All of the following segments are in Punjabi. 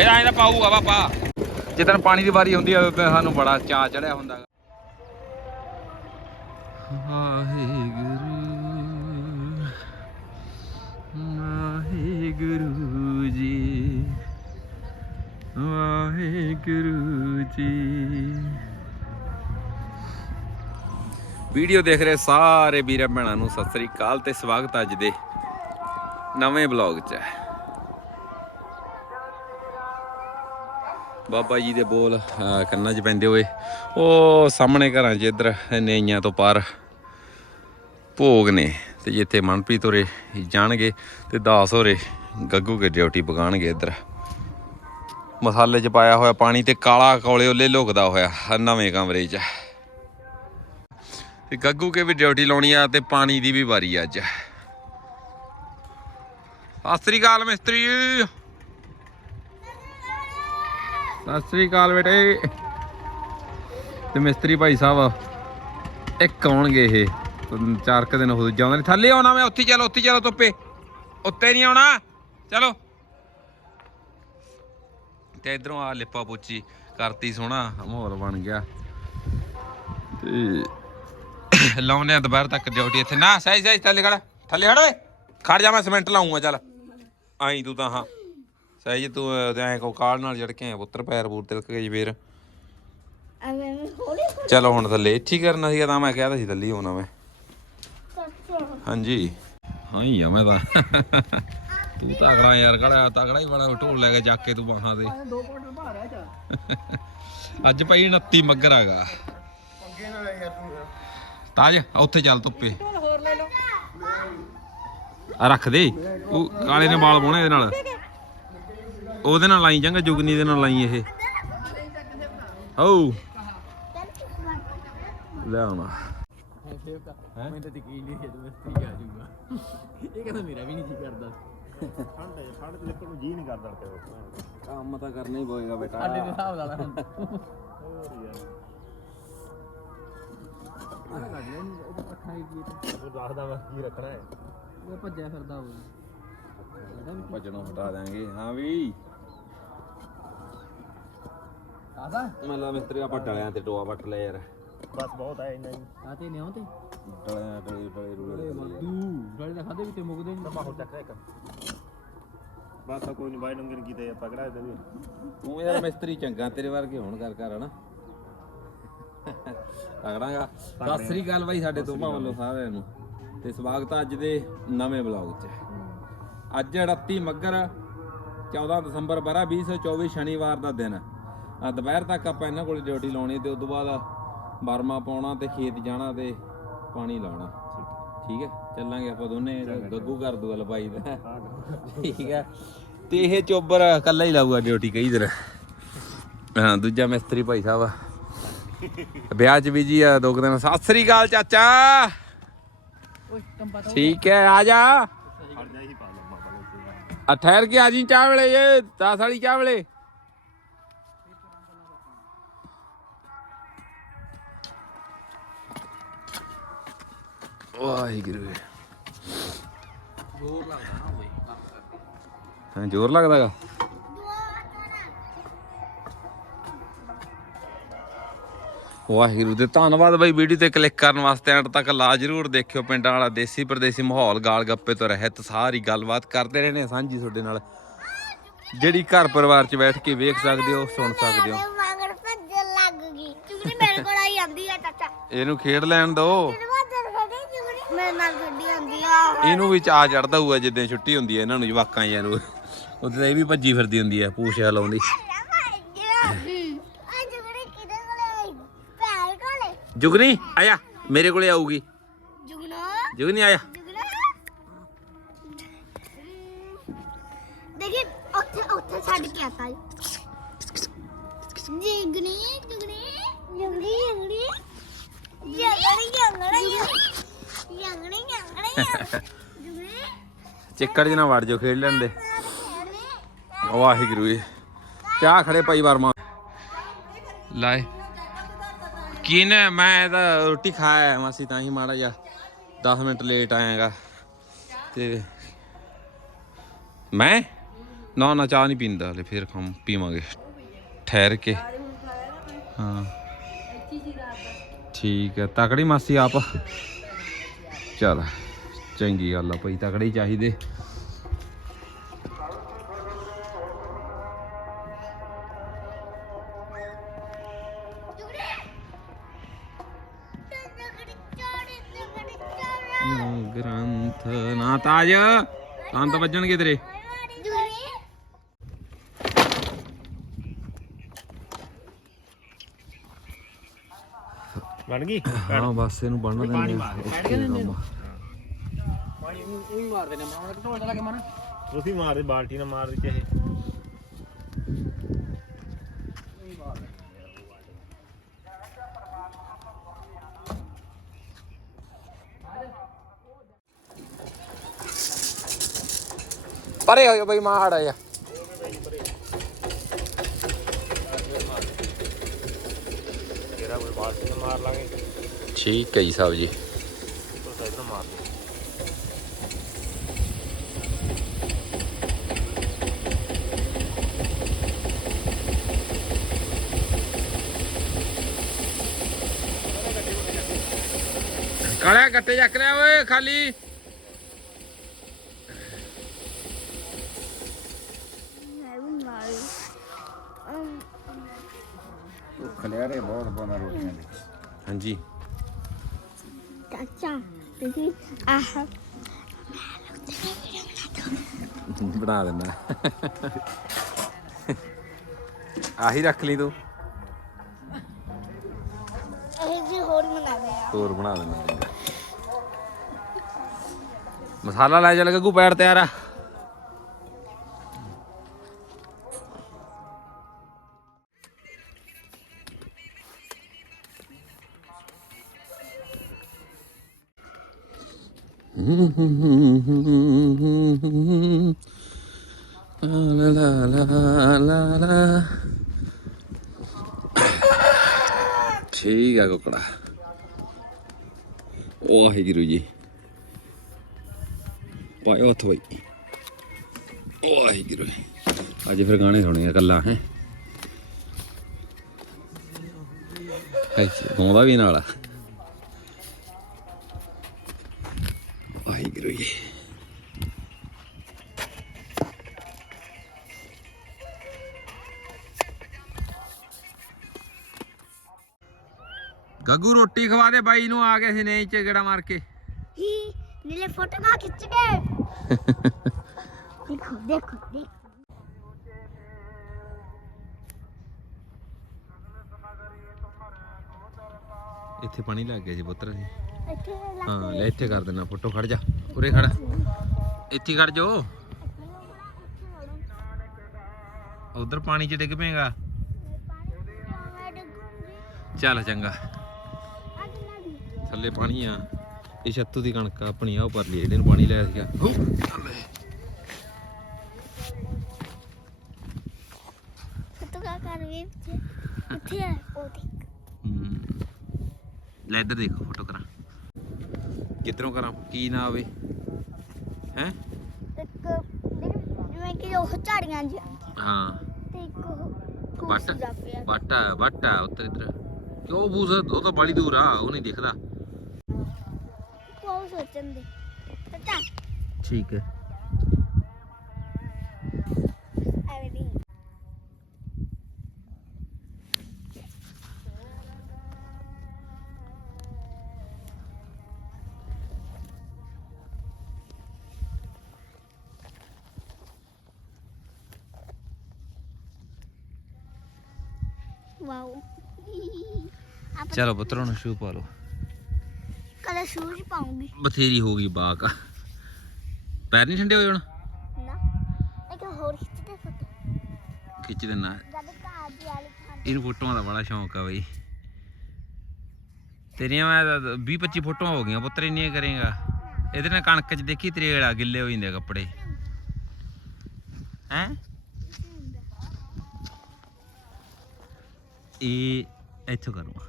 ਇਹ ਐਂ ਤਾਂ ਪਾਊਗਾ ਪਾਪਾ। ਜਿੱਦਣ ਪਾਣੀ ਦੀ ਵਾਰੀ ਹੁੰਦੀ ਆ ਉਦੋਂ ਸਾਨੂੰ ਬੜਾ ਚਾਅ ਚੜਿਆ ਹੁੰਦਾ। ਵਾਹਿਗੁਰੂ ਵਾਹਿਗੁਰੂ ਜੀ। ਵਾਹਿਗੁਰੂ ਜੀ ਵੀਡੀਓ ਦੇਖ ਰਹੇ ਸਾਰੇ ਵੀਰਾਂ ਭੈਣਾਂ ਨੂੰ ਸਤਿ ਸ੍ਰੀ ਅਕਾਲ ਤੇ ਸਵਾਗਤ ਹੈ ਅੱਜ ਦੇ ਨਵੇਂ ਬਲੌਗ 'ਚ। ਬਾਬਾ ਜੀ ਦੇ ਬੋਲ ਕੰਨਾਂ 'ਚ ਪੈਂਦੇ ਹੋਏ। ਉਹ ਸਾਹਮਣੇ ਘਰਾਂ 'ਚ ਇੱਧਰ ਨੇਈਆਂ ਤੋਂ ਪਾਰ ਭੋਗ ਨੇ ਤੇ ਜਿੱਥੇ ਮਨਪ੍ਰੀਤ ਹੋਰੇ ਜਾਣਗੇ ਤੇ ਦਾਸ ਹੋਰੇ ਗੱਗੂ ਕੇ ਡਿਊਟੀ ਪਕਾਣਗੇ ਇੱਧਰ। ਮਸਾਲੇ 'ਚ ਪਾਇਆ ਹੋਇਆ ਪਾਣੀ ਤੇ ਕਾਲਾ ਕੌਲੇ ਉੱਲੇ ਲੁਕਦਾ ਹੋਇਆ ਨਵੇਂ ਕਮਰੇ 'ਚ। ਤੇ ਗੱਗੂ ਕੇ ਵੀ ਡਿਊਟੀ ਲਾਉਣੀ ਆ ਤੇ ਪਾਣੀ ਦੀ ਵੀ ਵਾਰੀ ਆ ਅੱਜ। ਸਤਿ ਸ੍ਰੀ ਅਕਾਲ ਮਿਸਤਰੀ। ਸਤਿ ਸ੍ਰੀ ਅਕਾਲ ਬੇਟੇ। ਤੇ ਮਿਸਤਰੀ ਭਾਈ ਸਾਹਿਬ ਇੱਕ ਆਉਣਗੇ ਇਹ? ਚਾਰ ਕੁ ਦਿਨ ਹੋ ਜਾਂਦੇ ਨੇ। ਥੱਲੇ ਆਉਣਾ ਮੈਂ, ਉੱਥੇ ਹੀ ਚਲੋ, ਉੱਥੇ ਹੀ ਚਲੋ ਉੱਤੇ ਨਹੀਂ ਆਉਣਾ। ਚਲੋ। ਤੇ ਇਧਰੋਂ ਆ ਲਿਪਾ ਪੋਚੀ ਕਰਤੀ ਸੋਹਣਾ, ਮਾਹੌਲ ਬਣ ਗਿਆ। ਤੇ ਲਾਉਨੇ ਆ ਦੁਪਹਿਰ ਤੱਕ ਡਿਊਟੀ ਇੱਥੇ। ਨਾ, ਸਹੀ ਸਹੀ, ਥੱਲੇ ਖੜ। ਥੱਲੇ ਖੜ ਓਏ। ਖੜ ਜਾ, ਮੈਂ ਸਿਮੈਂਟ ਲਾਉਂਗਾ, ਚੱਲ। ਆਈ ਤੂੰ ਤਾਂ ਹਾਂ। ਸਹੀ ਤੂੰ ਐ ਕੋ ਕਾਲ ਨਾਲ ਜੜ ਕੇ ਆਇਆ ਪੁੱਤਰ ਪੈਰ ਪੂਰ ਤਿਲਕ ਗਏ ਫੇਰ। ਐਵੇਂ ਹੌਲੀ ਚਲੋ ਹੁਣ ਥੱਲੇ ਇੱਥੇ ਹੀ ਕਰਨਾ ਸੀਗਾ ਤਾਂ ਮੈਂ ਕਿਹਾ ਤਾਂ ਸੀ ਥੱਲੇ ਹੀ ਹੋਣਾ ਮੈਂ। ਹਾਂਜੀ। ਹਾਂ ਹੀ ਆ ਮੈਂ ਤਾਂ। ਤੂੰ ਤਗੜਾ ਯਾਰ ਕੜਾ ਤਗੜਾ ਹੀ ਬੜਾ ਢੋਲ ਲੈ ਕੇ ਚੱਕ ਕੇ ਤੂੰ ਬਾਹਾਂ ਤੇ। ਦੋ ਕੁਆਟਰ ਅੱਜ ਭਾਈ 29 ਮੱਗਰ ਹੈਗਾ। ਅੱਗੇ ਨਾਲ ਯਾਰ ਤੂੰ ਤਾਜ ਉੱਥੇ ਚੱਲ ਧੁੱਪੇ। ਹੋਰ ਲੈ ਲਓ। ਆ ਰੱਖ ਦੇ। ਉਹ ਕਾਲੇ ਨੇ ਵਾਲ ਪਾਉਣੇ ਇਹਦੇ ਨਾਲ। ਉਹਦੇ ਨਾਲ ਲਾਈ ਜਾਂਗਾ ਜੁਗਨੀ ਦੇ ਨਾਲ ਲਾਈ ਇਹ। ਹਉ ਲੈ ਆਉਣਾ। ਮੈਂ ਤਾਂ ਯਕੀਨ ਨਹੀਂ ਕਿ ਮਿਸਤਰੀ ਆ ਜਾਊਗਾ। ਇਹ ਕਹਿੰਦਾ ਮੇਰਾ ਵੀ ਨਹੀਂ ਜੀ ਕਰਦਾ। ਠੰਡ ਹੈ ਠੰਡ ਚ ਨਿਕਲਣ ਨੂੰ ਜੀ ਨਹੀਂ ਕਰਦਾ ਕਿ ਕੰਮ ਤਾਂ ਕਰਨਾ ਹੀ ਪਏਗਾ ਬੇਟਾ। ਸਾਡੇ ਦੇ ਹਿਸਾਬ ਨਾਲ ਹੁਣ। ਉਹ ਹੀ ਕੀ ਦੱਸਦਾ ਵਾ ਕੀ ਰੱਖਣਾ ਹੈ। ਉਹ ਭੱਜਿਆ ਫਿਰਦਾ ਉਹ। ਭੱਜਣੋਂ ਹਟਾ ਦਾਂਗੇ ਹਾਂ ਵੀ। ਆਦਾ? ਮੱਲਾ ਮਿਸਤਰੀ ਆ ਪੱਟ ਵਾਲਿਆਂ ਤੇ ਟੋਆ ਪੱਟ ਲੈ ਯਾਰ। ਬਸ ਬਹੁਤ ਹੈ ਇੰਨਾ ਹੀ। ਆ ਤੇ ਨਿਉ ਤੇ। ਡਲਿਆਂ ਡਲੇ ਡਲੇ ਰੂਲੇ ਵਾਦੂ ਗਲੇ ਦਾ ਖਾਦੇ ਵੀ ਤੇ ਮੁੱਕਦੇ ਨਹੀਂ ਬਾਹਰ ਚੱਕ ਰਿਹਾ ਇੱਕ। ਬਸ ਆ ਕੋਈ ਨਹੀਂ ਬਾਈ ਲੰਗਰ ਕੀਤੇ ਆਪਾਂ ਕਿਹੜਾ ਇਹਦੇ ਵੀ। ਤੂੰ ਯਾਰ ਮਿਸਤਰੀ ਚੰਗਾ ਤੇਰੇ ਵਰਗੇ ਹੋਣ ਕਰ ਕਰ ਹਨਾ? ਤਗੜਾਗਾ। ਸਤਿ ਸ੍ਰੀ ਅਕਾਲ ਬਾਈ ਸਾਡੇ ਤੋਂ ਵੱਲੋਂ ਸਾਰਿਆਂ ਨੂੰ। ਤੇ ਸਵਾਗਤ ਆ ਅੱਜ ਦੇ ਨਵੇਂ ਬਲੌਗ 'ਚ। ਅੱਜ 38 ਮੱਗਰ 14 ਦਸੰਬਰ ਬਰਾ 2024 ਸ਼ਨੀਵਾਰ ਦਾ ਦਿਨ। ਆ ਦੁਪਹਿਰ ਤੱਕ ਆਪਾਂ ਇਹਨਾਂ ਕੋਲ ਡਿਊਟੀ ਲਾਉਣੀ ਤੇ ਉਸ ਤੋਂ ਬਾਅਦ ਬਰਮਾ ਪਾਉਣਾ ਤੇ ਖੇਤ ਜਾਣਾ ਤੇ ਪਾਣੀ ਲਾਉਣਾ। ਠੀਕ ਹੈ? ਚੱਲਾਂਗੇ ਆਪਾਂ ਦੋਨੇ ਗੱਗੂ ਕਰ ਦੂਗਾ ਲਪਾਈ ਦਾ। ਠੀਕ ਹੈ? ਤੇ ਇਹ ਚੋਬਰ ਕੱਲਾ ਹੀ ਲਾਊਗਾ ਡਿਊਟੀ ਕਈ ਦਿਨ। ਹਾਂ ਦੂਜਾ ਮਿਸਤਰੀ ਭਾਈ ਸਾਹਿਬ ਆ। ਵਿਆਹ ਚ ਵੀ ਜੀ ਆ ਦੋ ਕੁ ਦਿਨ। ਸਤਿ ਸ੍ਰੀ ਅਕਾਲ ਚਾਚਾ। ਠੀਕ ਹੈ ਆ ਜਾ। ਆ ਠਹਿਰ ਕੇ ਆ ਜੀ ਚਾਹ ਵੇਲੇ ਇਹ 10 ਵਾਲੀ ਚਾਹ ਵੇਲੇ। ਵਾਹਿਗੁਰੂ। ਜ਼ੋਰ ਲੱਗਦਾ ਨਾ ਓਏ ਹਾਂ ਜ਼ੋਰ ਲੱਗਦਾਗਾ? ਵਾਹਿਗੁਰੂ ਦੇ ਧੰਨਵਾਦ ਬਾਈ ਵੀਡੀਓ ਤੇ ਕਲਿੱਕ ਕਰਨ ਵਾਸਤੇ। ਐਂਡ ਤੱਕ ਲਾ ਜਰੂਰ ਦੇਖਿਓ ਪਿੰਡਾਂ ਵਾਲਾ ਦੇਸੀ ਪਰਦੇਸੀ ਮਾਹੌਲ ਗਾਲ ਗੱਪੇ ਤੋਂ ਰਹਿਤ ਸਾਰੀ ਗੱਲਬਾਤ ਕਰਦੇ ਰਹਿਣੇ ਸਾਂਝੀ ਤੁਹਾਡੇ ਨਾਲ। ਜਿਹੜੀ ਘਰ ਪਰਿਵਾਰ 'ਚ ਬੈਠ ਕੇ ਵੇਖ ਸਕਦੇ ਹੋ ਸੁਣ ਸਕਦੇ ਹੋ। ਮਗਰ ਭੱਜਣ ਲੱਗ ਗਈ। ਚੁਗਣੀ ਮੇਰੇ ਕੋਲ ਆਈ ਜਾਂਦੀ ਆ ਚਾਚਾ। ਇਹਨੂੰ ਖੇਡ ਲੈਣ ਦਿਓ। ਮੇਰੇ ਨਾਲ ਗੱਡੀ ਆਉਂਦੀ ਆ। ਇਹਨੂੰ ਵੀ ਚਾਹ ਚੜਦਾ ਹੋਊਗਾ ਜਿੱਦਾਂ ਛੁੱਟੀ ਹੁੰਦੀ ਹੈ ਇਹਨਾਂ ਨੂੰ ਜਵਾਕਾਂ ਜਿਆਂ ਨੂੰ। ਉਦੋਂ ਇਹ ਵੀ ਭੱਜੀ ਫਿਰਦੀ ਹੁੰਦੀ ਹੈ ਪੂਛ ਹਲਾਉਂਦੀ ਜੁਗਨੀ ਆਇਆ। ਮੇਰੇ ਕੋਲੇ ਆਊਗੀ। ਜੁਗਨਾ? ਜੁਗਨੀ ਆਇਆ। ਜੁਗਨਾ? ਦੇਖੀ ਉੱਥੇ ਉੱਥੇ ਛੱਡ ਕੇ ਆਤਾ ਜੁਗਣੀ ਜੰਗੜੀ ਜੰਗੜੀ ਜੰਗੜੀ ਜੰਗੜੀ ਜੁਗਣੀ ਚਿੱਕੜ ਚ ਨਾ ਵੜ ਜਾਓ ਖੇਡ ਲੈਣ ਦੇ ਵਾਹਿਗੁਰੂ ਜੀ ਚਾਹ ਖੜੇ ਭਾਈ ਵਰਮਾ ਲਾਏ ਕਿਨੇ ਮੈਂ ਤਾਂ ਰੋਟੀ ਖਾਇਆ ਮਾਸੀ ਤਾਂ ਹੀ ਮਾੜਾ ਜਾ 10 ਮਿੰਟ ਲੇਟ ਆਇਆਗਾ ਤੇ ਮੈਂ ਨਾ ਨਾ ਚਾਹ ਨਹੀਂ ਪੀਂਦਾ ਹਲੇ ਫੇਰ ਖਾਂ ਪੀਵਾਂਗੇ ਠਹਿਰ ਕੇ ਹਾਂ ਠੀਕ ਹੈ ਤਕੜੀ ਮਾਸੀ ਆਪ ਚਲ ਚੰਗੀ ਗੱਲ ਆ ਭਾਈ ਤਕੜੀ ਚਾਹੀਦੇ ਗ੍ਰੰਥ ਨਾ ਤਾਜ ਅੰਤ ਵੱਜਣਗੇ ਤੇਰੇ ਬਣ ਗਈ? ਹਾਂ ਬਸ ਇਹਨੂੰ ਬੰਨ ਦਿੰਦੇ ਓਕੇ ਕੰਮ ਆ। ਪਾਣੀ ਉਹੀ ਮਾਰ ਦੇਣਾ ਮੈਂ ਹੁਣ ਢੋਲ ਲਾ ਕੇ ਮਾਰਾਂ ਤੁਸੀਂ ਮਾਰਦੇ ਬਾਲਟੀ ਨਾਲ ਮਾਰ ਦਿੱਤੇ ਇਹ। ਪਰੇ ਹੋਇਓ ਬਈ ਮਾੜ ਆ ਮਾਰ ਲਾਂਗੇ। ਠੀਕ ਹੈ ਜੀ ਸਾਹਿਬ ਜੀ। ਤੋ ਸਾਈਡ ਨਾਲ ਮਾਰ ਦੇ ਕਾਲਿਆ ਗੱਟੇ ਚੱਕ ਲਿਆ ਓਏ ਖਾਲੀ। ਆਹ ਬਣਾ ਦਿੰਦਾ। ਆਹੀ ਰੱਖ ਲਈ ਤੂੰ। ਇਹ ਜੀ ਹੋਰ ਬਣਾਵੇ ਆ ਹੋਰ ਬਣਾ ਦਿੰਦਾ। ਮਸਾਲਾ ਲੈ ਚੱਲ ਗੱਗੂ ਪੈਰ ਤਿਆਰ ਆ। ਲਾ ਲਾ ਲਾ ਲਾ ਲਾ ਠੀਕ ਆ ਕੁਕੜਾ ਵਾਹਿਗੁਰੂ ਜੀ ਪਾਇਓ ਹੱਥ ਬਈ ਵਾਹਿਗੁਰੂ ਅੱਜ ਫਿਰ ਗਾਣੇ ਸੁਣੇ ਆ ਕੱਲਾ ਹੈ ਗਾਉਂਦਾ ਵੀ ਨਾਲ ਆ ਗੱਗੂ ਰੋਟੀ ਖਵਾ ਦੇ ਬਾਈ ਨੂੰ ਆ ਕੇ ਸੀ ਨਹੀਂ ਚ ਗੇੜਾ ਮਾਰ ਕੇ। ਹੀ ਨੀਲੇ ਫੋਟੋ ਨਾ ਖਿੱਚ ਕੇ। ਦੇਖੋ ਦੇਖੋ ਦੇਖੋ। ਇੱਥੇ ਪਾਣੀ ਲੱਗ ਗਿਆ ਜੀ ਪੁੱਤਰ ਜੀ ਹਾਂ ਲੈ ਇੱਥੇ ਕਰ ਦੇਣਾ ਫੋਟੋ ਖੜ ਜਾ। ਉਰੇ ਖੜ। ਇੱਥੇ ਖੜ ਜਾ। ਉਧਰ ਪਾਣੀ ਚ ਡਿੱਗ ਪਏਗਾ। ਚੱਲ ਚੰਗਾ। ਥੱਲੇ ਪਾਣੀ ਆ। ਇਹ ਛੱਤੂ ਦੀ ਕਣਕ ਆ ਆਪਣੀ ਆ ਉਹ ਪਰ ਲਈ ਇਹਨੇ ਨੂੰ ਪਾਣੀ ਲਾਇਆ ਸੀਗਾ। ਤੂੰ ਕਾ ਕਰ ਰਹੀ ਹੈ ਉੱਥੇ ਹੈ ਉਹ ਦੇਖ। ਹਮ। ਲੈ ਇੱਧਰ ਦੇਖੋ ਫੋਟੋ ਕਰਾਂ। ਕਿੱਧਰੋਂ ਕਰਾਂ? ਕੀ ਨਾ ਆਵੇ। ਹੈ? ਇੱਕ ਦੇਖ, ਜਿਵੇਂ ਕਿ ਉਹ ਝਾੜੀਆਂ ਜੀ ਹਾਂ। ਤੇ ਇੱਕ ਉਹ ਆ, ਵੱਟ ਆ ਉੱਤਰ ਇੱਧਰ ਕਿਉਂ ਬੂਸ ਉਹ ਤਾਂ ਬੜੀ ਦੂਰ ਆ ਉਹ ਨਹੀਂ ਦਿਖਦਾ। ਸੋਚਣ ਦੇ ਚਾਚਾ ਠੀਕ ਹੈ ਐਵੇਂ ਨਹੀਂ ਵਾਓ ਆਪਾਂ ਚਲੋ ਪੁੱਤਰੋਂ ਨੂੰ ਸ਼ੂ ਪਾ ਲਓ ਕਦੇ ਸ਼ੂਜ਼ ਪਾਉਂਗੀ। ਬਥੇਰੀ ਹੋ ਗਈ ਬਾਕ। ਪੈਰ ਨਹੀਂ ਠੰਡੇ ਹੋਏ ਹੁਣ? ਨਾ। ਇੱਕ ਹੋਰ ਖਿੱਚਦੇ ਫੋਟੋ। ਖਿੱਚ ਦੇਣਾ ਜਦ ਘਰ ਦੀ ਵਾਲੀ ਇਹਨੂੰ ਫੋਟੋਆਂ ਦਾ ਬੜਾ ਸ਼ੌਂਕ ਆ ਬਈ। ਤੇਰੀਆਂ ਮੈਂ 20 25 ਫੋਟੋਆਂ ਹੋ ਗਈਆਂ ਪੁੱਤਰ ਇੰਨੀਆਂ ਕਰੇਗਾ। ਇਹਦੇ ਨਾਲ ਕਣਕ 'ਚ ਦੇਖੀ ਤਰੇੜਾ ਗਿੱਲੇ ਹੋ ਜਾਂਦੇ ਕੱਪੜੇ। ਹੈ? ਇਹ ਇੱਥੋਂ ਕਰੂੰਗਾ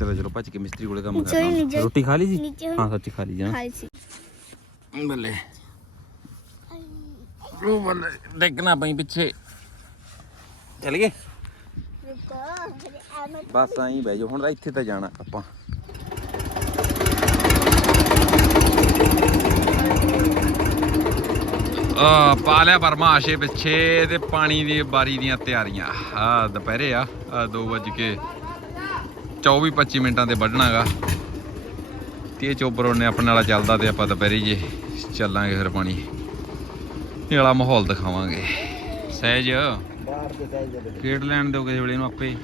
ਚਲੋ ਚਲੋ ਭੱਜ ਕੇ ਮਿਸਤਰੀ ਕੋਲੇ ਕੰਮ ਕਰਨਾ ਨੀਚੇ। ਰੋਟੀ ਖਾ ਲਈ ਸੀ ਨੀਚੇ। ਹਾਂ ਸੱਚ ਖਾ ਲਈ ਜਣਾ ਖਾਈ ਸੀ ਬੱਲੇ ਉਹ ਬੱਲੇ ਡੇਗਣਾ ਪਈ ਪਿੱਛੇ ਚੱਲ ਗਏ ਰੁਕੋ ਫਿਰ ਐਵੇਂ ਬਸ ਆਈ ਬਹਿ ਜਾਓ ਹੁਣ ਤਾਂ ਇੱਥੇ ਤਾਂ ਜਾਣਾ ਆਪਾਂ ਆ ਪਾ ਲਿਆ ਪਰਮਾਸ਼ੇ ਪਿੱਛੇ ਤੇ ਪਾਣੀ ਦੀ ਬਾਰੀ ਦੀਆਂ ਤਿਆਰੀਆਂ ਆ ਦੁਪਹਿਰੇ ਆ 2 ਵਜ ਕੇ 24 25 ਮਿੰਟਾਂ ਤੇ ਵੱਢਣਾਗਾ। ਤੇ ਇਹ ਚੋਬਰ ਉਹਨੇ ਆਪਣੇ ਵਾਲਾ ਚੱਲਦਾ ਤੇ ਆਪਾਂ ਦੁਪਹਿਰੇ ਜੇ ਚੱਲਾਂਗੇ ਫਿਰ ਪਾਣੀ। ਇਹ ਵਾਲਾ ਮਾਹੌਲ ਦਿਖਾਵਾਂਗੇ। ਸਹਿਜ। ਬਾਹਰ ਦੇ ਸਾਈਜ਼ ਦੇ ਗੇਟ ਲੈਣ ਦਿਓ ਕਿਸੇ ਵੇਲੇ ਨੂੰ ਆਪੇ।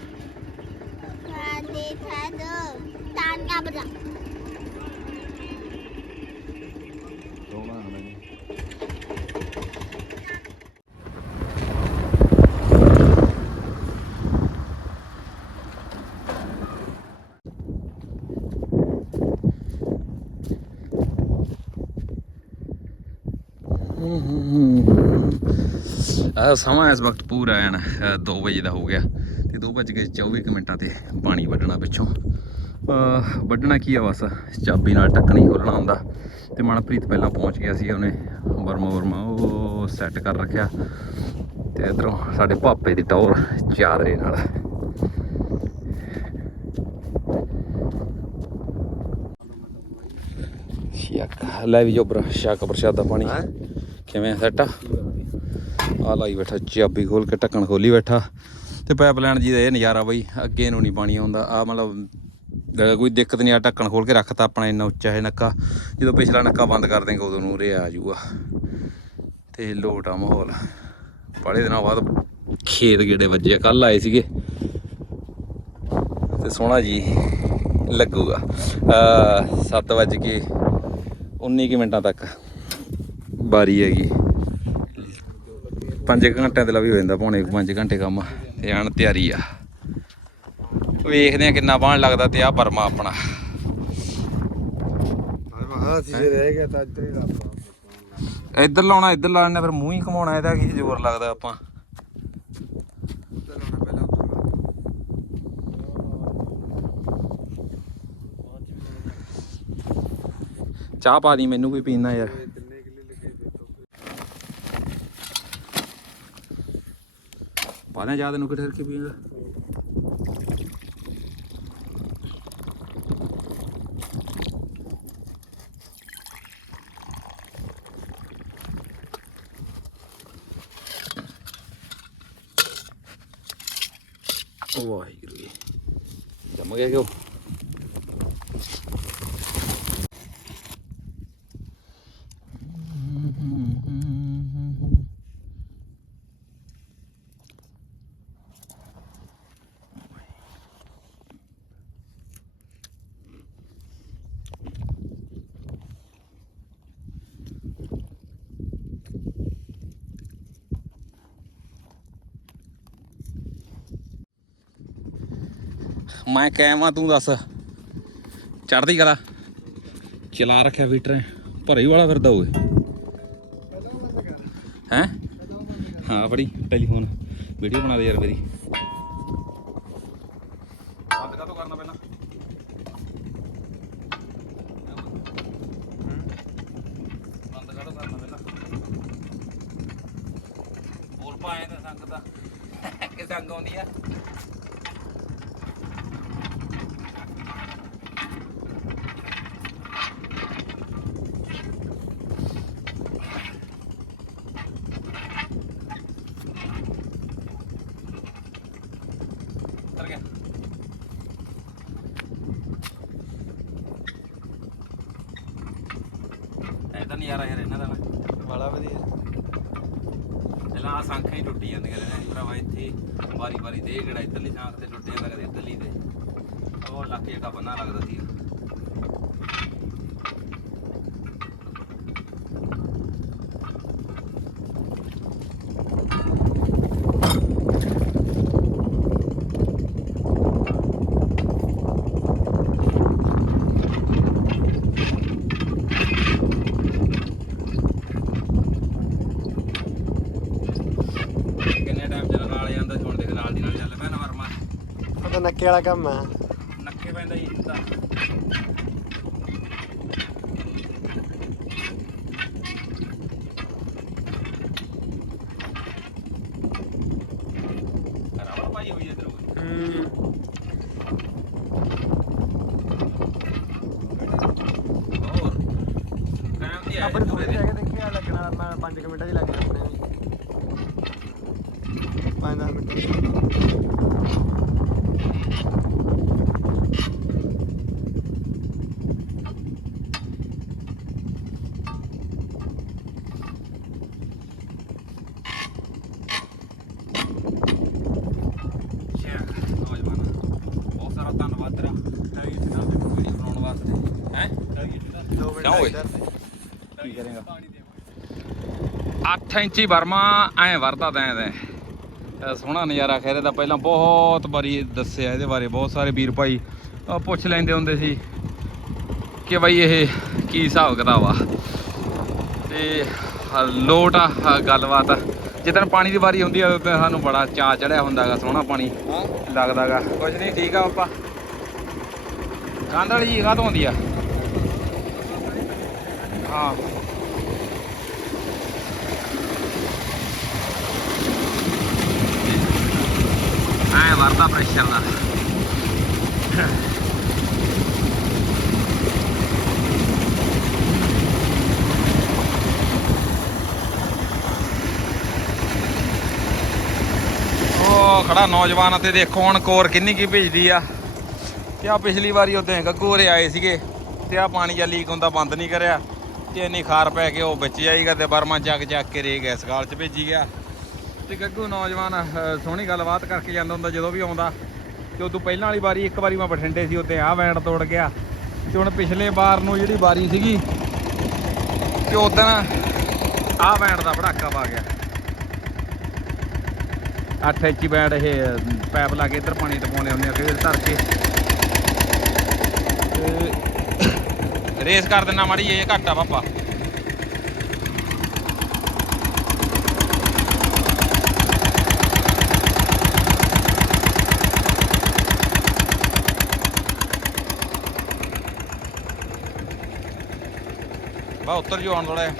ਆ ਸਮਾਂ ਇਸ ਵਕਤ ਪੂਰਾ ਹੈ ਨਾ 2 ਵਜੇ ਦਾ ਹੋ ਗਿਆ ਤੇ 2 ਵਜ ਕੇ 24 ਕੁ ਮਿੰਟਾਂ ਤੇ ਪਾਣੀ ਵੱਢਣਾ ਪਿੱਛੋਂ। ਵੱਢਣਾ ਕੀ ਆ ਬਸ ਚਾਬੀ ਨਾਲ ਟੱਕਣੀ ਖੋਲਣਾ ਹੁੰਦਾ ਤੇ ਮਨਪ੍ਰੀਤ ਪਹਿਲਾਂ ਪਹੁੰਚ ਗਿਆ ਸੀ ਉਹਨੇ ਵਰਮਾ ਵਰਮਾ ਉਹ ਸੈੱਟ ਕਰ ਰੱਖਿਆ ਤੇ ਇਧਰੋਂ ਸਾਡੇ ਪਾਪੇ ਦੀ ਟੌਰ ਚਾਦਰੇ ਨਾਲ। ਸ਼ੱਕ ਲੈ ਵੀ ਜੋਬਰਾ ਸ਼ੱਕ ਪ੍ਰਸ਼ਾਦਾ ਪਾਣੀ। ਕਿਵੇਂ ਸੈੱਟ ਆ? ਆ ਲਾਈ ਬੈਠਾ, ਚਾਬੀ ਖੋਲ ਕੇ ਢੱਕਣ ਖੋਲੀ ਬੈਠਾ। ਤੇ ਪਾਈਪਲਾਈਨ ਜੀ ਦਾ ਇਹ ਨਜ਼ਾਰਾ ਬਈ, ਅੱਗੇ ਨੂੰ ਨਹੀਂ ਪਾਣੀ ਆਉਂਦਾ। ਆ ਮਤਲਬ ਕੋਈ ਦਿੱਕਤ ਨਹੀਂ ਆ, ਢੱਕਣ ਖੋਲ ਕੇ ਰੱਖਤਾ ਆਪਣਾ ਇੰਨਾ ਉੱਚਾ ਹੈ ਨੱਕਾ। ਜਦੋਂ ਪਿਛਲਾ ਨੱਕਾ ਬੰਦ ਕਰ ਦੇਂਗੇ, ਉਦੋਂ ਨੂੰ ਰੇ ਆ ਜਾਊਗਾ। ਤੇ ਲੋਟ ਆ ਮਾਹੌਲ। ਬੜੇ ਦਿਨਾਂ ਬਾਅਦ ਖੇਤ ਗੇੜੇ ਵੱਜੇ ਕੱਲ ਆਏ ਸੀਗੇ। ਤੇ ਸੋਹਣਾ ਜੀ ਲੱਗੂਗਾ। ਅ 7 ਵਜ ਕੇ 19 ਕੁ ਮਿੰਟਾਂ ਤੱਕ ਬਾਰੀ ਹੈਗੀ। 5 ਘੰਟਿਆਂ ਤੇ ਲਵੀ ਹੋ ਜਾਂਦਾ, ਪੌਣੇ 5 ਘੰਟੇ ਕੰਮ, ਤੇ ਆਣ ਤਿਆਰੀ ਆ। ਵੇਖਦੇ ਆ ਕਿੰਨਾ ਬਾਣ ਲੱਗਦਾ ਤੇ ਆ ਪਰਮਾ ਆਪਣਾ। ਹਾਂ ਸੀ ਰਹਿ ਗਿਆ ਤਾਂ ਇੱਧਰ ਹੀ ਲਾਪਾ ਇੱਧਰ ਲਾਉਣਾ ਇੱਧਰ ਲਾਉਣਾ ਫਿਰ ਮੂੰਹ ਹੀ ਘਮਾਉਣਾ, ਇਹਦਾ ਕੀ ਜ਼ੋਰ ਲੱਗਦਾ ਆਪਾਂ। ਚਾਹ ਪਾ ਦੀ, ਮੈਨੂੰ ਵੀ ਪੀਣਾ ਯਾਰ। ਪਾਣਾ ਜਾ ਤੈਨੂੰ ਕਿੱਥੇ ਕੇ ਪੀਏਗਾ ਵਾਹਿਗੁਰੂ ਜੀ ਜੰਮ ਗਿਆ ਕਿਉਂ ਮੈਂ ਕਾਇਮ ਤੂੰ ਦੱਸ। ਚੜਦੀ ਕਲਾ। ਚਲਾ ਰੱਖਿਆ ਫੀਟਰ ਭਰੇ ਵਾਲਾ ਫਿਰਦਾ ਓਏ। ਹੈ? ਹਾਂ ਬੜੀ ਟੈਲੀਫੋਨ। ਵੀਡੀਓ ਬਣਾ ਦੇ ਯਾਰ ਮੇਰੀ ਬੰਦ ਕਾ ਕਰਨਾ ਪਹਿਲਾਂ ਬੰਦ ਕਾ ਕਰਨਾ ਪਹਿਲਾਂ ਬੋਲ ਪਾਏ ਤਾਂ ਸੰਗ ਦਾ ਕਿ ਸੰਗ ਆਉਂਦੀ ਆ ਉਤਰ ਗਿਆ ਐਦਾ ਨਜ਼ਾਰਾ ਯਾਰ ਇਹਨਾਂ ਦਾ ਨਾ। ਬੜਾ ਵਧੀਆ ਪਹਿਲਾਂ ਆ ਸੰਖਾਂ ਹੀ ਟੁੱਟੀ ਜਾਂਦੀਆਂ ਨੇ ਭਰਾਵਾ ਇੱਥੇ ਵਾਰੀ ਵਾਰੀ ਦੇ ਕਿਹੜਾ ਇੱਧਰਲੀ ਸਾਂਖ ਤੇ ਟੁੱਟ ਜਾਂਦਾ ਕਦੇ ਇੱਧਰਲੀ ਤੇ। ਉਹ ਲੱਕ ਜਿਹੜਾ ਬੰਨਾ ਲੱਗਦਾ ਸੀ ਕਿੰਨੇ ਟਾਈਮ ਚ ਨਾਲ ਜਾਂਦਾ ਹੁਣ ਦੇਖ ਨਾਲ ਦੀ ਨਾਲ ਚੱਲ ਪਿਆ ਨਾ ਵਰਮਾ ਉਹ ਤਾਂ ਨੱਕੇ ਵਾਲਾ ਕੰਮ ਆ। ਨੱਕੇ ਪੈਂਦਾ ਜੀ ਤਾਂ। ਰਾਵਣ ਪਾਈ ਹੋਈ ਇਧਰ। ਹੋਰ ਟਾਈਮ ਦੀ ਆਪਣੇ ਥੋੜੇ ਜਿਹੇ ਦੇਖੇ ਆ ਲੱਗਣਾ ਮੈਂ 5 ਮਿੰਟਾਂ 'ਚ ਲੱਗ ਆਪਣੇ ਵੀ। 5-10 ਮਿੰਟ ਨੌਜਵਾਨ ਬਹੁਤ ਸਾਰਾ ਧੰਨਵਾਦ ਤੇਰਾ ਵੀਡੀਓ ਬਣਾਉਣ ਵਾਸਤੇ ਹੈ ਦੋ ਕਿਉਂ ਓਏ? ਕੀ ਕਰੇਗਾ 8 ਇੰਚੀ ਵਰਮਾ ਐ ਵਰਦਾ ਤੈਂ ਤੈਂ ਸੋਹਣਾ ਨਜ਼ਾਰਾ ਖੈਰੇ ਦਾ ਪਹਿਲਾਂ ਬਹੁਤ ਵਾਰੀ ਦੱਸਿਆ ਇਹਦੇ ਬਾਰੇ ਬਹੁਤ ਸਾਰੇ ਵੀਰ ਭਾਈ ਪੁੱਛ ਲੈਂਦੇ ਹੁੰਦੇ ਸੀ ਕਿ ਬਈ ਇਹ ਕੀ ਹਿਸਾਬ ਕਿਤਾਬ ਆ। ਤੇ ਲੋਟ ਆ ਗੱਲਬਾਤ ਜਿੱਦਣ ਪਾਣੀ ਦੀ ਵਾਰੀ ਹੁੰਦੀ ਆ ਉਦੋਂ ਸਾਨੂੰ ਬੜਾ ਚਾਅ ਚੜਿਆ ਹੁੰਦਾਗਾ ਸੋਹਣਾ ਪਾਣੀ ਲੱਗਦਾਗਾ। ਕੁਝ ਨਹੀਂ ਠੀਕ ਆ ਪਾਪਾ ਕੰਧ ਵਾਲੀ ਜੀ ਕਾਹਤੋਂ ਆਉਂਦੀ ਆ? ਹਾਂ। ਐ ਵਰਦਾ ਪ੍ਰੈਸ਼ਰ ਦਾ ਉਹ ਖੜਾ ਨੌਜਵਾਨ ਅਤੇ ਦੇਖੋ ਹੁਣ ਕੋਰ ਕਿੰਨੀ ਕੀ ਭੇਜਦੀ ਆ। ਤੇ ਆ ਪਿਛਲੀ ਵਾਰੀ ਉਹਦੇ ਗੱਗੂ ਹੋਰੇ ਆਏ ਸੀਗੇ ਤੇ ਆ ਪਾਣੀ ਜਾਂ ਲੀਕ ਹੁੰਦਾ ਬੰਦ ਨਹੀਂ ਕਰਿਆ ਤੇ ਇੰਨੀ ਖਾਰ ਪੈ ਕੇ ਉਹ ਵਿੱਚ ਜਾਈਗਾ ਤੇ ਬਰਮਾ ਚੱਕ ਚੱਕ ਕੇ ਰੇ ਗੈਸ ਗਾਲ ਚ ਭੇਜੀ ਗਿਆ ਤੇ ਗੱਗੂ ਨੌਜਵਾਨ ਅਹ, ਸੋਹਣੀ ਗੱਲਬਾਤ ਕਰਕੇ ਜਾਂਦਾ ਹੁੰਦਾ ਜਦੋਂ ਵੀ ਆਉਂਦਾ। ਤੇ ਉਦੋਂ ਪਹਿਲਾਂ ਵਾਲੀ ਵਾਰੀ ਇੱਕ ਵਾਰੀ ਮੈਂ ਬਠਿੰਡੇ ਸੀ ਉੱਤੇ ਆਹ ਵੈਂਡ ਤੋੜ ਗਿਆ। ਤੇ ਹੁਣ ਪਿਛਲੇ ਵਾਰ ਨੂੰ ਜਿਹੜੀ ਵਾਰੀ ਸੀਗੀ ਤੇ ਉਦੋਂ ਆਹ ਵੈਂਡ ਦਾ ਭੜਾਕਾ ਪਾ ਗਿਆ। 8 ਇੰਚੀ ਬੈਂਡ ਇਹ ਅਹ, ਪੈਪ ਲਾ ਕੇ ਇੱਧਰ ਪਾਣੀ ਟਪਾਉਂਦੇ ਹੁੰਦੇ ਆ ਕਈ ਧਰ ਕੇ। ਤੇ ਰੇਸ ਕਰ ਦਿੰਨਾ ਮਾੜੀ ਇਹ ਘੱਟ ਆ ਪਾਪਾ। ਉੱਤਰ ਜੋ ਆਉਣ ਥੋੜਾ ਹੈ।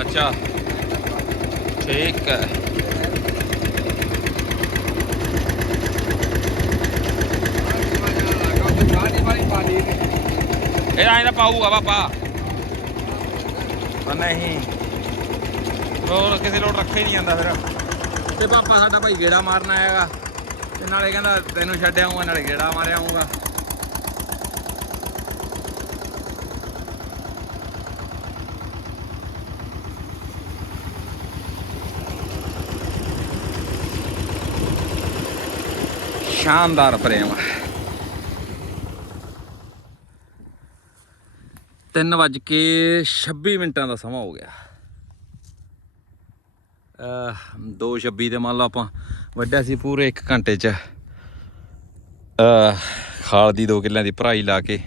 ਅੱਛਾ। ਠੀਕ ਹੈ। ਇਹ ਆਇਆ ਪਾਊਗਾ ਬਾਬਾ। ਪਰ ਨਹੀਂ। ਲੋੜ, ਕਿਸੇ ਲੋੜ ਰੱਖੇ ਨਹੀਂ ਜਾਂਦਾ ਫਿਰ। ਤੇ ਪਾਪਾ ਸਾਡਾ ਭਾਈ ਗੇੜਾ ਮਾਰਨ ਆਏਗਾ ਤੇ ਨਾਲੇ ਕਹਿੰਦਾ ਤੈਨੂੰ ਛੱਡਿਆ ਆਉਂਗਾ ਨਾਲੇ ਗੇੜਾ ਮਾਰਿਆ ਆਉਂਗਾ ਸ਼ਾਨਦਾਰ ਪ੍ਰੇਮ। ਤਿੰਨ ਵੱਜ ਕੇ 26 ਮਿੰਟਾਂ ਦਾ ਸਮਾਂ ਹੋ ਗਿਆ। ਅਹ 2:26 ਦੇ ਮੰਨ ਲਓ ਆਪਾਂ ਵੱਡਿਆ ਸੀ ਪੂਰੇ 1 ਘੰਟੇ ਚ। ਅਹ, ਖਾਲ ਦੀ 2 ਕਿੱਲਿਆਂ ਦੀ ਭਰਾਈ ਲਾ ਕੇ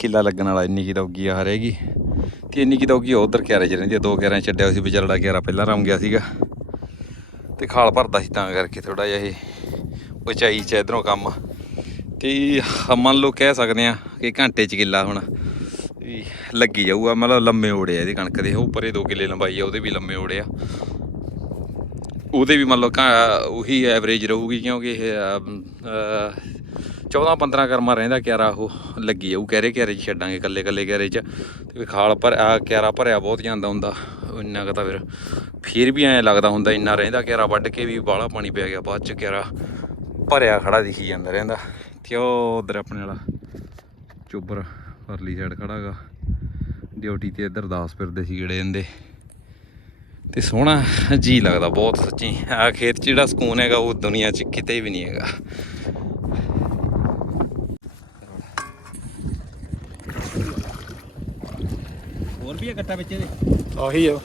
ਕਿੱਲਾ ਲੱਗਣ ਵਾਲਾ ਇੰਨੀ ਕੀ ਦੌਗੀ ਆ ਰਹੇਗੀ ਤੇ ਇੰਨੀ ਕੀ ਦੌਗੀ ਉਧਰ ਕਿਆਰੇ ਚ ਰਹਿੰਦੀ ਆ, ਦੋ ਕਿਆਰਿਆਂ 'ਚ ਛੱਡਿਆ ਸੀ, ਵਿਚਾਰਾ ਕਿਆਰਾ ਪਹਿਲਾਂ ਰਮ ਗਿਆ ਸੀਗਾ। ਤੇ ਖਾਲ ਭਰਦਾ ਸੀ ਤਾਂ ਕਰਕੇ ਥੋੜਾ ਜਿਹਾ ਇਹ ਉਚਾਈ ਚ ਇਧਰੋਂ ਕੰਮ। ਤੇ ਮੰਨ ਲਓ ਕਹਿ ਸਕਦੇ ਆ ਕਿ ਘੰਟੇ ਚ ਕਿੱਲਾ ਹੁਣ ਲੱਗੀ ਜਾਊਗਾ। ਮਤਲਬ ਲੰਮੇ ਓੜੇ ਆ ਇਹਦੇ ਕਣਕ ਦੇ। ਉਹ ਪਰੇ 2 ਕਿੱਲੇ ਲੰਬਾਈ ਆ, ਉਹਦੇ ਵੀ ਲੰਮੇ ਓੜੇ ਆ। ਉਹਦੇ ਵੀ ਮੰਨ ਲਓ ਕਾ- ਉਹੀ ਐਵਰੇਜ ਰਹੂਗੀ ਕਿਉਂਕਿ ਇਹ 14 15 ਕਰਮਾ ਰਹਿੰਦਾ ਕਿਆਰਾ ਉਹ ਲੱਗੀ ਜਾਊ। ਕਹਿਰੇ ਕਿਆਰੇ ਚ ਛੱਡਾਂਗੇ, ਕੱਲੇ ਕੱਲੇ ਕਿਆਰੇ ਚ। ਤੇ ਵੀ ਖਾਲ ਪਰ ਆ ਕਿਆਰਾ ਭਰਿਆ ਬਹੁਤ ਜਾਂਦਾ ਹੁੰਦਾ। ਇੰਨਾ ਕੁ ਤਾਂ ਫਿਰ ਫਿਰ ਵੀ ਐਂ ਲੱਗਦਾ ਹੁੰਦਾ ਇੰਨਾ ਰਹਿੰਦਾ ਕਿਆਰਾ ਵੱਢ ਕੇ ਵੀ ਬਾਹਲਾ ਪਾਣੀ ਪੈ ਗਿਆ, ਬਾਅਦ ਚ ਕਿਆਰਾ ਭਰਿਆ ਖੜਾ ਦਿਖੀ ਜਾਂਦਾ ਰਹਿੰਦਾ। ਤੇ ਉਹ ਉਧਰ ਆਪਣੇ ਵਾਲਾ ਚੋਬਰ ਪਰਲੀ ਸਾਈਡ ਖੜਾਗਾ ਡਿਊਟੀ ਤੇ ਇੱਧਰ ਦਾਸ ਫਿਰਦੇ ਸੀ ਗੇੜੇ ਜਾਂਦੇ ਤੇ ਸੋਹਣਾ ਜੀ ਲੱਗਦਾ ਬਹੁਤ ਸੱਚੀ। ਆ ਖੇਤ 'ਚ ਜਿਹੜਾ ਸਕੂਨ ਹੈਗਾ ਉਹ ਦੁਨੀਆ 'ਚ ਕਿਤੇ ਵੀ ਨਹੀਂ ਹੈਗਾ। ਹੋਰ ਵੀ ਇਕੱਠਾ ਵਿੱਚ ਇਹਦੇ? ਆਹੀ ਆ।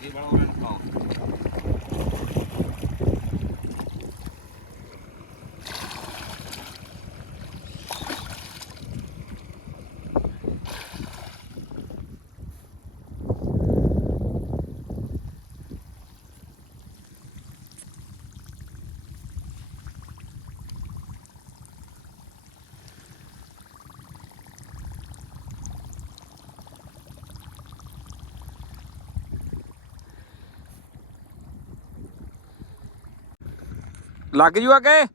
એ બળવાનું ખાવ ਲੱਗ ਜੂ ਅਗੇ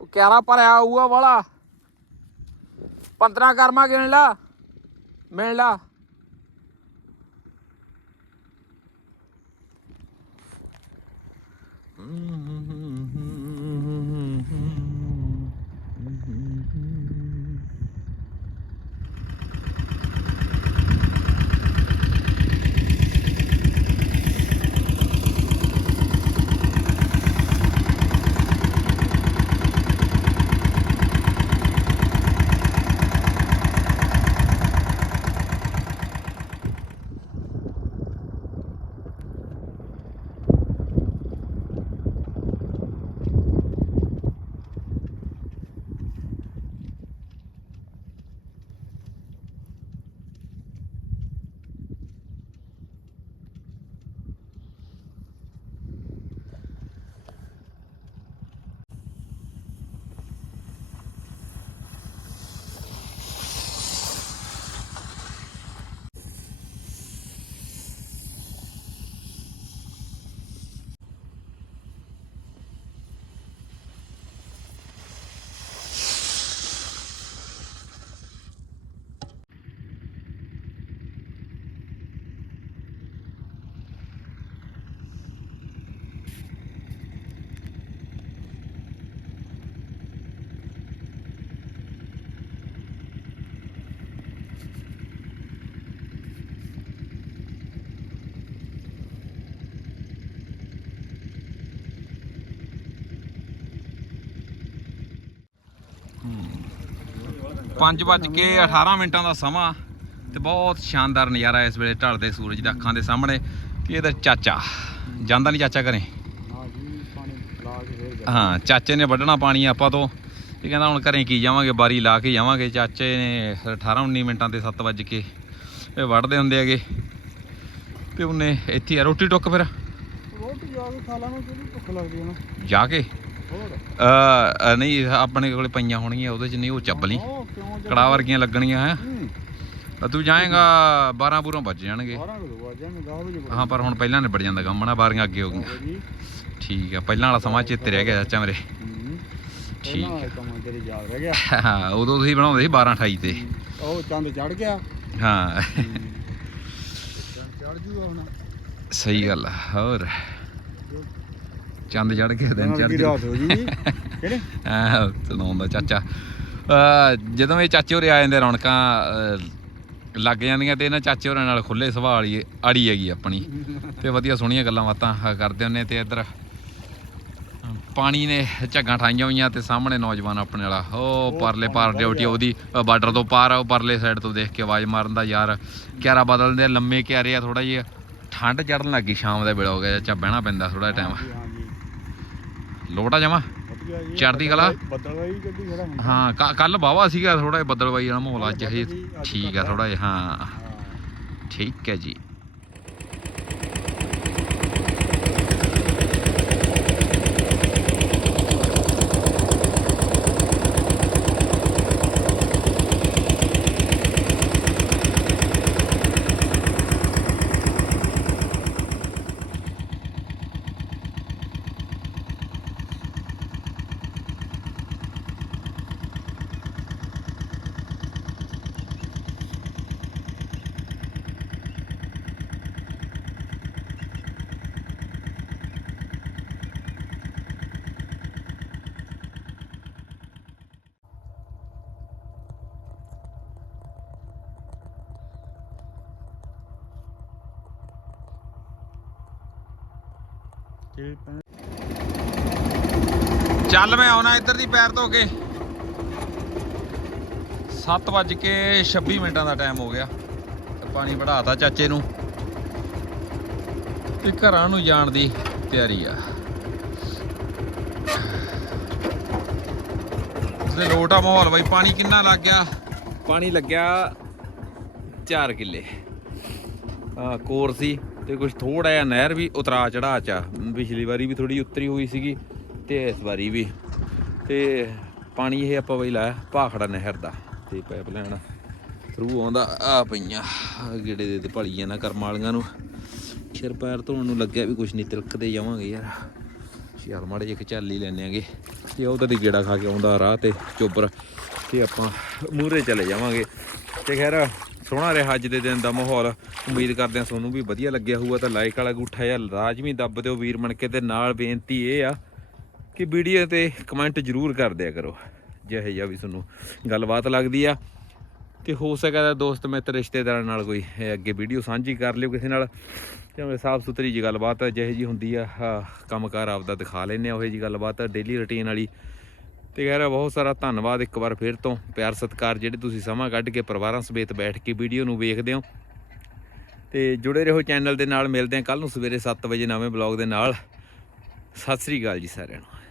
ਉਹ ਕਿਆਰਾ ਭਰਿਆ ਆਊਗਾ ਵਾਲਾ। 15 ਕਰਮਾ ਗਿਣ ਲਾ। ਮਿਲ ਲਾ। ਹੂੰ। 5:18 ਮਿੰਟਾਂ ਦਾ ਸਮਾਂ ਤੇ ਬਹੁਤ ਸ਼ਾਨਦਾਰ ਨਜ਼ਾਰਾ ਇਸ ਵੇਲੇ ਢਲਦੇ ਸੂਰਜ ਦਾ ਅੱਖਾਂ ਦੇ ਸਾਹਮਣੇ ਤੇ ਇਹਦਾ ਚਾਚਾ ਜਾਂਦਾ ਨਹੀਂ ਚਾਚਾ ਘਰੇ? ਹਾਂ ਚਾਚੇ ਨੇ ਵੱਢਣਾ ਪਾਣੀ ਆਪਾਂ ਤੋਂ। ਇਹ ਕਹਿੰਦਾ ਹੁਣ ਘਰੇ ਕੀ ਜਾਵਾਂਗੇ ਬਾਰੀ ਲਾ ਕੇ ਜਾਵਾਂਗੇ। ਚਾਚੇ ਨੇ 18 19 ਮਿੰਟਾਂ ਤੇ 7 ਵਜੇ ਕੇ ਇਹ ਵੱਢਦੇ ਹੁੰਦੇ ਹੈਗੇ। ਤੇ ਉਹਨੇ ਇੱਥੇ ਰੋਟੀ ਟੁੱਕ ਫਿਰ? ਰੋਟੀ ਜਾ ਕੇ ਖਾ ਲਾਂਗੇ ਜਿਹੜੀ ਭੁੱਖ ਲੱਗਦੀ ਉਹਨੂੰ ਜਾ ਕੇ? ਅ ਨਹੀਂ ਆਪਣੇ ਕੋਲੇ ਪਈਆਂ ਹੋਣਗੀਆਂ ਉਹਦੇ ਚ ਨਹੀਂ ਉਹ ਚੱਬ ਲਈ। ਕੜਾ ਵਰਗੀਆਂ ਲੱਗਣੀਆਂ ਹੈ? ਤੂੰ ਜਾਏਗਾ 12 ਬੂਰੋਂ ਵੱਜ ਜਾਣਗੇ। 12 ਵਜੇ ਵਾਜਾਂ 10 ਵਜੇ ਹਾਂ ਪਰ ਹੁਣ ਪਹਿਲਾਂ ਨਿਬੜ ਜਾਂਦਾ ਕੰਮ ਨਾ ਬਾਰੀਆਂ ਅੱਗੇ ਹੋ ਗਈਆਂ। ਠੀਕ ਆ ਪਹਿਲਾਂ ਵਾਲਾ ਸਮਾਂ ਚੇਤੇ ਰਹਿ ਗਿਆ ਚਾਚਾ ਮੇਰੇ। ਠੀਕ ਹੈ ਕੰਮ ਤੇਰੀ ਯਾਦ ਰਹਿ ਗਿਆ। ਹਾਂ ਉਦੋਂ ਤੁਸੀਂ ਬਣਾਉਂਦੇ ਸੀ 12 28 ਤੇ। ਉਹ ਚੰਦ ਚੜ ਗਿਆ। ਹਾਂ। ਚੰਦ ਚੜ ਜੂਗਾ ਹੁਣ। ਸਹੀ ਗੱਲ ਆ ਹੋਰ? ਚੰਦ ਚੜ ਕੇ ਦਿਨ ਚੜ ਰਾਤ ਹੋ ਜੀ ਕਿਹੜੇ? ਆ ਸੁਣਾਉਂਦਾ ਚਾਚਾ। ਜਦੋਂ ਇਹ ਚਾਚੇ ਹੋਰੇ ਆ ਜਾਂਦੇ ਰੌਣਕਾਂ ਲੱਗ ਜਾਂਦੀਆਂ ਤੇ ਇਹਨਾਂ ਚਾਚੇ ਹੋਰਾਂ ਨਾਲ ਖੁੱਲੇ ਸੁਭਾਅ ਵਾਲੀ ਅੜੀ ਹੈਗੀ ਆਪਣੀ। ਤੇ ਵਧੀਆ ਸੋਹਣੀਆਂ ਗੱਲਾਂ ਬਾਤਾਂ ਕਰਦੇ ਹੁੰਨੇ ਤੇ ਇੱਧਰ ਪਾਣੀ ਨੇ ਝੱਗਾਂ ਠਾਈਆਂ ਹੋਈਆਂ ਤੇ ਸਾਹਮਣੇ ਨੌਜਵਾਨ ਆਪਣੇ ਵਾਲਾ। ਉਹ ਪਰਲੇ ਪਾਰ ਡਿਊਟੀ ਉਹਦੀ ਬਾਰਡਰ ਤੋਂ ਪਾਰ ਉਹ ਪਰਲੇ ਸਾਈਡ ਤੋਂ ਦੇਖ ਕੇ ਆਵਾਜ਼ ਮਾਰਨ ਦਾ ਯਾਰ। ਕਿਆਰਾ ਬਦਲਦੇ ਲੰਮੇ ਕਿਆਰੇ ਆ ਥੋੜਾ ਜਿਹਾ। ਠੰਡ ਚੜਨ ਲੱਗੀ ਸ਼ਾਮ ਦਾ ਵੇਲਾ ਹੋ ਗਿਆ ਚਾਚਾ ਬਹਿਣਾ ਪੈਂਦਾ ਥੋੜਾ ਟਾਈਮ ਹਾਂ ਲੋਟਾ ਜਮਾ? ਚੜ੍ਹਦੀ ਕਲਾ? ਬੱਦਲਵਾਈ ਗੱਡੀ ਖੜਾ ਹਾਂ ਕੱਲ ਬਾਵਾ ਸੀਗਾ ਥੋੜਾ ਜਿਹਾ ਬੱਦਲਵਾਈ ਵਾਲਾ ਮਾਹੌਲ ਅੱਜ ਇਹ ਠੀਕ ਆ ਥੋੜਾ ਜਿਹਾ ਹਾਂ। ਹਾਂ। ਠੀਕ ਹੈ ਜੀ। ਕੱਲ ਮੈਂ ਆਉਣਾ ਇੱਧਰ ਦੀ ਪੈਰ ਧੋ ਕੇ। 7 ਵੱਜ ਕੇ 26 ਮਿੰਟਾਂ ਦਾ ਟਾਈਮ ਹੋ ਗਿਆ। ਤੇ ਪਾਣੀ ਵੜਾਤਾ ਚਾਚੇ ਨੂੰ। ਤੇ ਘਰਾਂ ਨੂੰ ਜਾਣ ਦੀ ਤਿਆਰੀ ਆ। ਤੇ ਲੋਟਾ ਮਾਹੌਲ ਬਾਈ, ਪਾਣੀ ਕਿੰਨਾ ਲੱਗ ਗਿਆ? ਪਾਣੀ ਲੱਗਿਆ 4 ਕਿੱਲੇ। ਆ ਕੋਰ ਸੀ ਤੇ ਕੁਝ ਥੋੜਾ ਜਿਹਾ ਨਹਿਰ ਵੀ ਉਤਰਾ ਚੜਾ ਚਾ ਪਿਛਲੀ ਵਾਰੀ ਵੀ ਥੋੜੀ ਉਤਰੀ ਹੋਈ ਸੀਗੀ। ਤੇ ਇਸ ਵਾਰੀ ਵੀ। ਤੇ ਪਾਣੀ ਇਹ ਆਪਾਂ ਬਈ ਲਾਇਆ ਭਾਖੜਾ ਨਹਿਰ ਦਾ। ਤੇ ਪਾਈਪਲਾਈਨ ਥਰੂ ਆਉਂਦਾ, ਆ ਪਈਆਂ। ਗੇੜੇ ਦੇ ਤੇ ਭਲੀਆਂ ਨਾ ਕਰਮ ਵਾਲੀਆਂ ਨੂੰ। ਸਿਰ ਪੈਰ ਧੋਣ ਨੂੰ ਲੱਗਿਆ ਵੀ ਕੁਛ ਨਹੀਂ ਤਿਲਕਦੇ ਜਾਵਾਂਗੇ ਯਾਰ। ਯਾਰ ਮਾੜੇ ਜਿਹੇ ਚਾਲੀ ਲੈਣੇ ਆਂਗੇ। ਤੇ ਉਹਦਾ ਦੀ ਗੇੜਾ ਖਾ ਕੇ ਆਉਂਦਾ ਰਾਹ ਤੇ ਚੋਬਰ। ਤੇ ਆਪਾਂ ਮੂਹਰੇ ਚਲੇ ਜਾਵਾਂਗੇ। ਤੇ ਖੈਰ, ਸੋਹਣਾ ਰਿਹਾ ਅੱਜ ਦੇ ਦਿਨ ਦਾ ਮਾਹੌਲ। ਉਮੀਦ ਕਰਦੇ ਹਾਂ ਤੁਹਾਨੂੰ ਵੀ ਵਧੀਆ ਲੱਗਿਆ ਹੋਊਗਾ। ਤਾਂ ਲਾਈਕ ਵਾਲਾ ਗੁੱਠਾ ਜਾਂ ਲਾਜ਼ਮੀ ਦੱਬ ਦਿਓ ਵੀਰ ਬਣ ਕੇ ਤੇ ਨਾਲ ਬੇਨਤੀ ਇਹ ਆ ਕਿ ਵੀਡੀਓ ਤੇ ਕਮੈਂਟ ਜ਼ਰੂਰ ਕਰ ਦਿਆ ਕਰੋ। ਜਿਹੇ ਜਿਹਾ ਵੀ ਤੁਹਾਨੂੰ ਗੱਲਬਾਤ ਲੱਗਦੀ ਆ। ਤੇ ਹੋ ਸਕਦਾ ਦੋਸਤ ਮਿੱਤਰ ਰਿਸ਼ਤੇਦਾਰਾਂ ਨਾਲ ਕੋਈ ਇਹ ਅੱਗੇ ਵੀਡੀਓ ਸਾਂਝੀ ਕਰ ਲਿਓ ਕਿਸੇ ਨਾਲ। ਤੇ ਸਾਫ਼ ਸੁਥਰੀ ਜੀ ਗੱਲਬਾਤ ਜਿਹੇ ਜੀ ਹੁੰਦੀ ਆ ਆਹ ਕੰਮਕਾਰ ਆਪਦਾ ਦਿਖਾ ਲੈਨੇ ਆ, ਉਹ ਜੀ ਗੱਲਬਾਤ ਡੇਲੀ ਰੁਟੀਨ ਵਾਲੀ। ਤੇ ਖੈਰ, ਬਹੁਤ ਸਾਰਾ ਧੰਨਵਾਦ ਇੱਕ ਵਾਰ ਫਿਰ ਤੋਂ। ਪਿਆਰ ਸਤਿਕਾਰ ਜਿਹੜੇ ਤੁਸੀਂ ਸਮਾਂ ਕੱਢ ਕੇ ਪਰਿਵਾਰਾਂ ਸਮੇਤ ਬੈਠ ਕੇ ਵੀਡੀਓ ਨੂੰ ਵੇਖਦੇ ਹੋ। ਤੇ ਜੁੜੇ ਰਹੋ ਚੈਨਲ ਦੇ ਨਾਲ, ਮਿਲਦੇ ਹਾਂ ਕੱਲ ਨੂੰ ਸਵੇਰੇ 7 ਵਜੇ ਨਵੇਂ ਬਲੌਗ ਦੇ ਨਾਲ। ਸਤਿ ਸ੍ਰੀ ਅਕਾਲ ਜੀ ਸਾਰਿਆਂ ਨੂੰ।